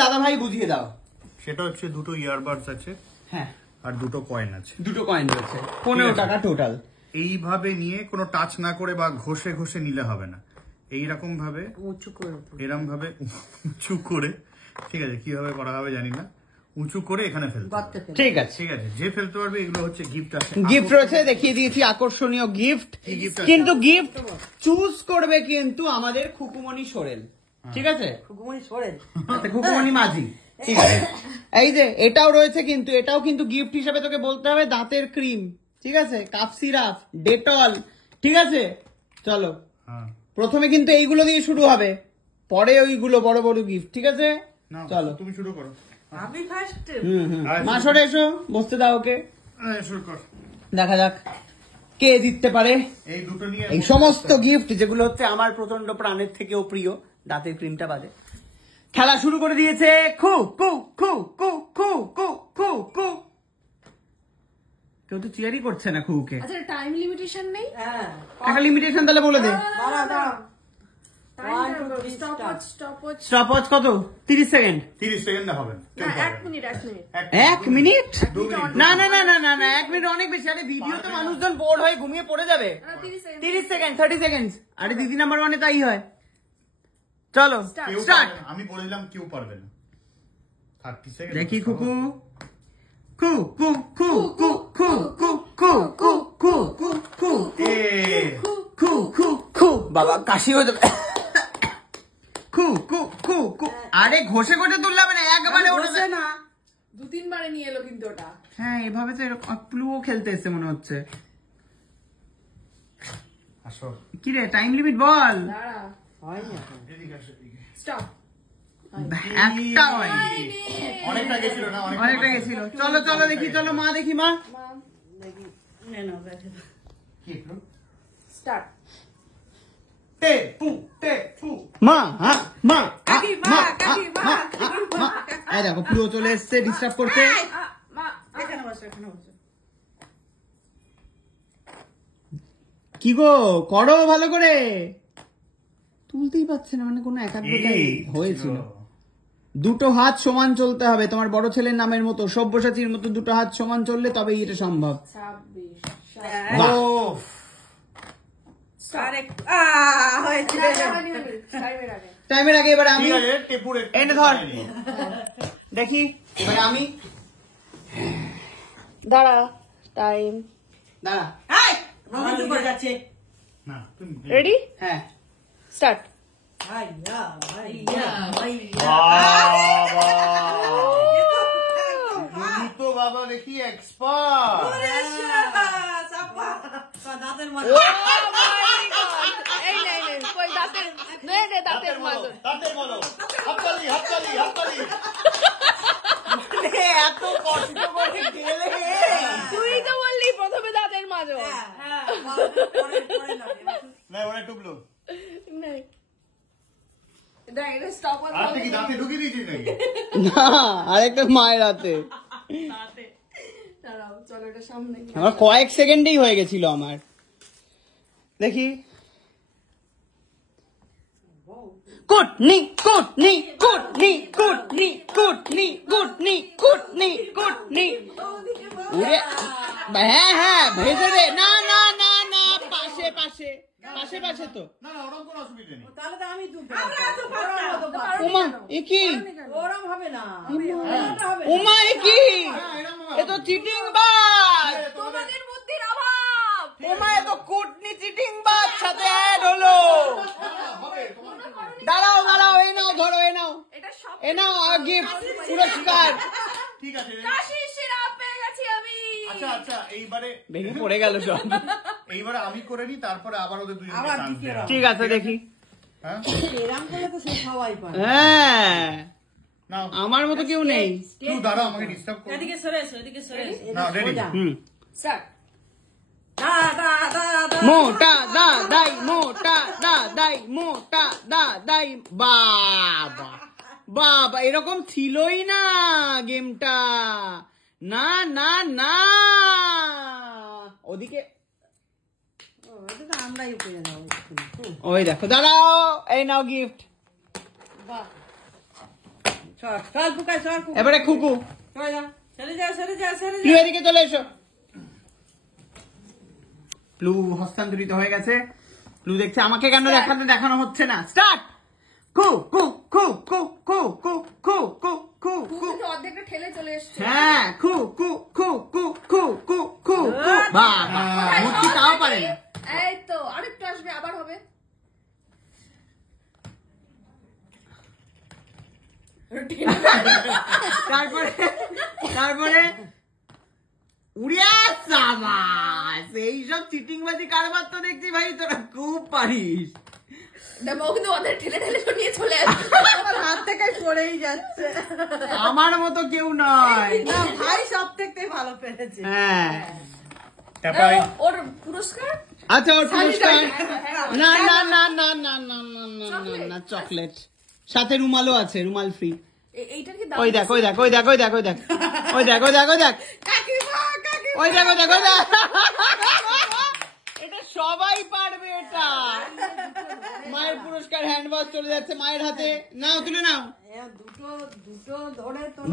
দাদা ভাই বুঝিয়ে দাও। সেটা হচ্ছে দুটো ইয়ারবাডস আছে, হ্যাঁ, আর দুটো কয়েন আছে। দুটো কয়েন রয়েছে, 15 টাকা টোটাল। এইভাবে নিয়ে কোনো টাচ না করে বা ঘষে ঘষে নিলে হবে না, এইরকম ভাবে উঁচু করে, এরম ভাবে উঁচু করে, ঠিক আছে কিভাবে করা হবে জানি না, উঁচু করে এখানে ফেলতে হবে। ঠিক আছে, ঠিক আছে, যে ফেলতে পারবে। এগুলো হচ্ছে গিফট আছে, গিফট রয়েছে, দেখিয়ে দিয়েছি আকর্ষণীয় গিফট। কিন্তু গিফট চুজ করবে কিন্তু আমাদের খুকুমণি সোরেল, ঠিক আছে? খুকুমণি সোরেল, খুকুমণি মাঝি, ঠিক আছে। এই যে এটাও রয়েছে, কিন্তু এটাও কিন্তু গিফট হিসেবে তোকে বলতে হবে দাঁতের ক্রিম, ঠিক আছে, কাপ সিরাপ, ডেটল, ঠিক আছে। চলো প্রথমে কিন্তু এইগুলো দিয়ে শুরু হবে, পরে ওইগুলো বড় বড় গিফট, ঠিক আছে? চলো তুমি শুরু করো। আমি ফার্স্ট। মা সরে এসো, বসতে দাও ওকে, শুরু কর। দেখা যাক কে জিততে পারে এই দুটো নিয়ে এই সমস্ত গিফট, যেগুলো হচ্ছে আমার প্রচন্ড প্রাণের থেকেও প্রিয়, দাঁতের ক্রিমটা বাদে। খেলা শুরু করে দিয়েছে। খু কু খু কু খু কু খু কু। কেউ তো চিয়ারই করছে না খুকে। আচ্ছা টাইম লিমিটেশন নেই? হ্যাঁ, একটা লিমিটেশন তাহলে বলে দে। দাঁড়া দাঁড়া, স্টপওয়াচ কত? 30 সেকেন্ড। 30 সেকেন্ড হবে না, 1 মিনিট 1 মিনিট 1 মিনিট? না না না না না না, 1 মিনিট অনেক বেশি। আরে ভিডিওতে মানুষজন বোর হয়ে ঘুমিয়ে পড়ে যাবে। 30 সেকেন্ড, 30 সেকেন্ড। আরে দিদি নাম্বার 1 এ তাই হয়। চলো স্টার্ট। আমি বলেছিলাম কেউ পারবে না। 30 সেকেন্ড দেখি খুকু। খু কু খু কু খু কু খু কু খু কু খু খু খু খু। বাবা কাশি হয়ে যাবে। খু কু খু কু। আরে ঘষে ঘষে তুললে হবে না, একবারে ওঠে না। 2-3 বারে নিয়ে এলো কিন্তু ওটা। হ্যাঁ, এভাবে তো প্লুও খেলতে এসছে মনে হচ্ছে। আসো কি রে, টাইম লিমিট বল। দাঁড়া, হয়নি এদিকে আসো, এদিকে। স্টপ। একটা হয়নি, অনেকটা গেছিল না, অনেকটা গেছিল। চলো চলো দেখি, চলো মা দেখি, মা দেখি, নে না দেখে কি একটু স্টার্ট। তে পু তে পু। মা হ্যাঁ মা কাকিমা কাকিমা কাকিমা। এই দেখো প্লুও চলে এসছে ডিস্টার্ব করতে। মা এখানে বসো, এখানে বসো। কি গো, করো ভালো করে। তুলতেই পারছে না, মানে কোনো একাগ্রতাই হয়েছিল। দুটো হাত সমান চলতে হবে, তোমার বড় ছেলের নামের মতো, সব্যসাচীর মতো দুটো হাত সমান চললে তবেই এটা সম্ভব। 26 আরে হয়েছে টাইমের আগে এবার আমি টেপুর এনে ধর দেখি, এবার আমি দাঁড়া, টাইম দাঁড়া। মামা তো যাচ্ছে। না তুমি রেডি? হ্যাঁ স্টার্ট। ভাইয়া ভাইয়া ভাইয়া, বাবা তুমি তো বাবা দেখি এক্সপার্ট। দাঁতের মাঝে এই নে নে, কই দাঁতের নে নে, দাঁতের মাজো। তাতে বলো হাততালি হাততালি হাততালি। এত কষ্ট করে গেলে তুই তো বললি প্রথমে দাঁতের মাজো। হ্যাঁ, পরে না না ওরা টুকলো নে এটা এটা স্টপ আর আর কি দাঁতে ঢুকিয়ে দিয়েছিস নাকি? না, আরেকটা মায়ের হাতে। দাঁড়াও, চলো এটা সামনে। আমার কয়েক সেকেন্ডেই হয়ে গেছিল আমার। দেখি কুটনি কুটনি কুটনি কুটনি কুটনি কুটনি কুটনি কুটনি। উড়ে হ্যাঁ হ্যাঁ ভেজে দে। না না না না, পাশে পাশে পাশে পাশে তো। না না ওরকম কোনো অসুবিধা নেই। তাহলে তো আমি দুটো। উমা এ কি, ওরম হবে না, উমা এ কি, এ তো চিটিং বাজ। তোমাদের বুদ্ধির অভাব। উমা এ তো কুটনি চিটিং বাজ সাথে অ্যাড হলো। দাঁড়াও দাঁড়াও, এ নাও ধরো, এ নাও এটা সব এ নাও গিফট পুরস্কার। ঠিক আছে কাশি সিরাপ পেয়ে গেছি আমি। আচ্ছা আচ্ছা এইবারে ভেঙে পড়ে গেল সব। এইবারে আমি করে নি, তারপরে আবার ওদের দুজনকে আবার চান্স দ্বিতীয় দেওয়া হবে। ঠিক আছে দেখি। হ্যাঁ এরম করলে তো সে সবাই পারে। হ্যাঁ, নাও আমার মতো কেউ নেই। তুই দাঁড়াও আমাকে ডিস্টার্ব করো। এদিকে সরে এসো, এদিকে সরে এসো। না রেডি। স্টার্ট। দা দা দা দা, মোটা দা দাই, মোটা দা দাই, মোটা দা দাই। বাবা বাবা, এরকম ছিলই না গেমটা। না না না, ওদিকে এটা তো আমরাই পেয়ে যাবো। ওই দেখো। দাঁড়াও, এই নাও গিফট। বাহ, সর পুকাই সর পুকাই এবারে খুকু, সরে যা সরে যা সরে যা সরে প্লু যা এদিকে চলে এসো। প্লু হস্তান্তরিত হয়ে গেছে। প্লু দেখছে আমাকে কেন দেখানো হচ্ছে না। স্টার্ট। কু কু কু কু কু কু কু কু কু কু। অর্ধেকটা ঠেলে চলে এসছে। হ্যাঁ, কু কু কু কু কু কু কু কু। বাহ, মূর্তি তাও পারে না। এই তো আরেকটু আসবে, আবার হবে। তারপরে উড়িয়া সাবাস। এইসব চিটিংবাজি কারবার তো দেখছি ভাই তোরা খুব পারিস। দেখো ও কিন্তু ওদের ঠেলে ঠেলে নিয়ে চলে আসছে। আমার হাত থেকে পড়েই যাচ্ছে আমার মতো কেউ নয়। না ভাই সব থেকে ভালো পেরেছে হ্যাঁ, তারপরে ওর পুরস্কার আচ্ছা ওর পুরস্কার। না না না না না না না না না না, চকলেট সাথে রুমালও আছে, রুমাল ফ্রি। এইটার কি দাম? ওই দেখ ওই দেখ ওই দেখ ওই দেখ ওই দেখ ওই দেখ ওই দেখ ওই দেখ কাকিমা কাকিমা ওই দেখ ওই দেখ ওই দেখ। এটা সবাই পারবে। এটা মায়ের পুরস্কার হ্যান্ড ওয়াশ চলে যাচ্ছে মায়ের হাতে। নাও তুলে নাও।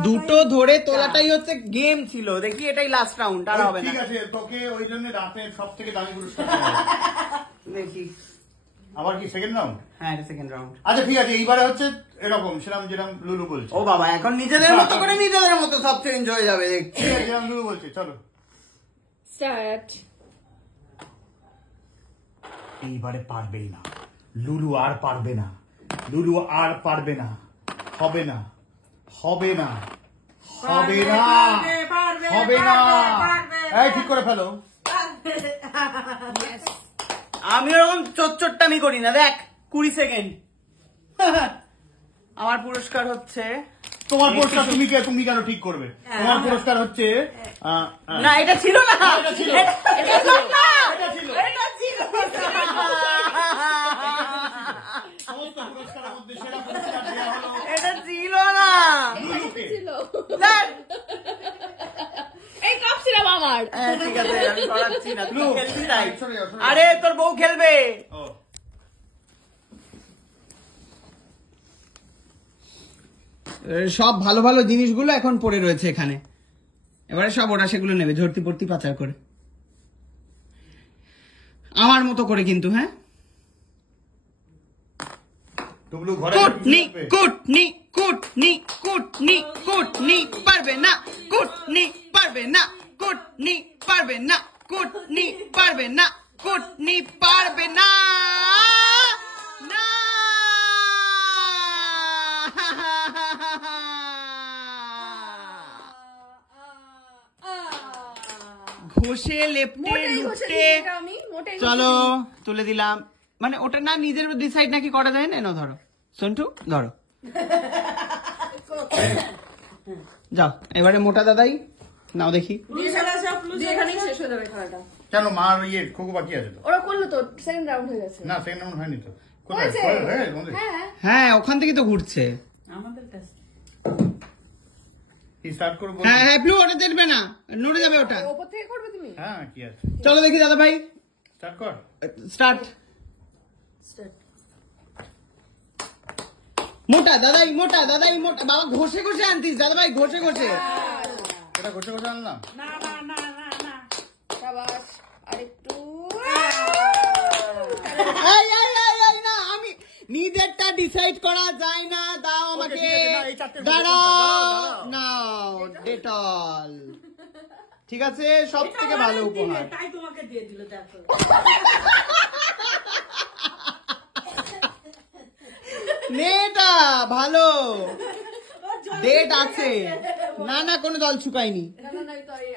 দুটো ধরে তোলাটাই হচ্ছে গেম ছিল। দেখি এটাই লাস্ট রাউন্ড, আর হবে না। ঠিক আছে, তোকে ওই জন্য রাতের সব থেকে দামি পুরস্কার দেওয়া হবে। দেখি। আবার কি সেকেন্ড রাউন্ড? হ্যাঁ, এটা সেকেন্ড রাউন্ড। আচ্ছা ঠিক আছে, এইবারে হচ্ছে এরকম সেরকম যেরকম লুলু বলছে। ও বাবা, এখন নিজেদের মতো করে নিজেদের মতো সব চেঞ্জ হয়ে যাবে দেখছি। ঠিক আছে, যেরকম লুলু বলছে, চলো। স্টার্ট। এইবারে পারবেই না লুলু, আর পারবে না লুলু, আর পারবে না। হবে না হবে না হবে না হবে না। এই ঠিক করে ফেলো। আমি ওরকম চোট্টামি করি না। দেখ 20 সেকেন্ড। আমার পুরস্কার হচ্ছে, তোমার পুরস্কার তুমি কেন ঠিক করবে? তোমার পুরস্কার হচ্ছে না এটা ছিল না, এটা ছিল। এটা ছিল না, এটা ছিল। এটা ছিল সমস্ত পুরস্কারের মধ্যে সেরা পুরস্কার দেওয়া হলো এটা ছিল না। লুলুকে। ছিল দেখ। এই কাপ সিরাপ আমার। হ্যাঁ, ঠিক আছে, আমি সরাচ্ছি না। তুই খেলবি তাই। সরে যাও, সরে যাও। আরে তোর বউ খেলবে। ও, সব ভালো ভালো জিনিসগুলো এখন পড়ে রয়েছে এখানে। এবারে সব ওরা সেগুলো নেবে ঝর্তি পড়তি পাচার করে, আমার মতো করে কিন্তু। হ্যাঁ, টুকলু ঘরে কুটনি কুটনি কুটনি কুটনি কুটনি পারবে না, কুটনি পারবে না, কুটনি পারবে না, কুটনি পারবে না, কুটনি পারবে না। না ঘষে লেপটে মোটেই ঘষে লুটে। দিই এটা আমি, মোটেই চলো ঘষে দিই। তুলে দিলাম। মানে ওটা না নিজের ডিসাইড নাকি করা যায় না। ধরো সন্টু, ধরো। যাও এবারে মোটা দাদাই নাও দেখি। দিয়ে এখানেই শেষ হয়ে যাবে খেলাটা। কেন মার খোকো বাকি আছে তো? ওরা করলো তো, সেকেন্ড রাউন্ড হয়ে গেছে। না সেকেন্ড রাউন্ড হয়নি তো। কোথায়? হয়েছে। হয়ে তোমাদের? হ্যাঁ হ্যাঁ, ওখান থেকে তো ঘুরছে। আমাদের কাছে কি স্টার্ট করবো? হ্যাঁ হ্যাঁ, ব্লু ওটা দেখবে না, নড়ে যাবে ওটা। ওপর থেকে করবে তুমি। হ্যাঁ কি আছে, চলো দেখি দাদা ভাই, স্টার্ট কর। স্টার্ট। মোটা দাদাই, মোটা দাদাই, মোটা। বাবা ঘষে ঘষে আনতিস দাদা ভাই, ঘষে ঘষে। এটা ঘষে ঘষে আনলাম। না না না না না শাবাশ, আরেকটু। এই এই এই এই না, আমি নিজেরটা ডিসাইড করা যায় না। দাও আমাকে, ঠিক আছে, না, এই চারটের মধ্যে দাঁড়াও। দাঁড়াও। নাও ডেটল। ঠিক আছে, সব থেকে ভালো উপহার। তাই তোমাকে দিয়ে দিল, দেখো মেয়েটা ভালো, ডেট আছে। না না, কোনো জল শুকায়নি। না না না, এই তো এই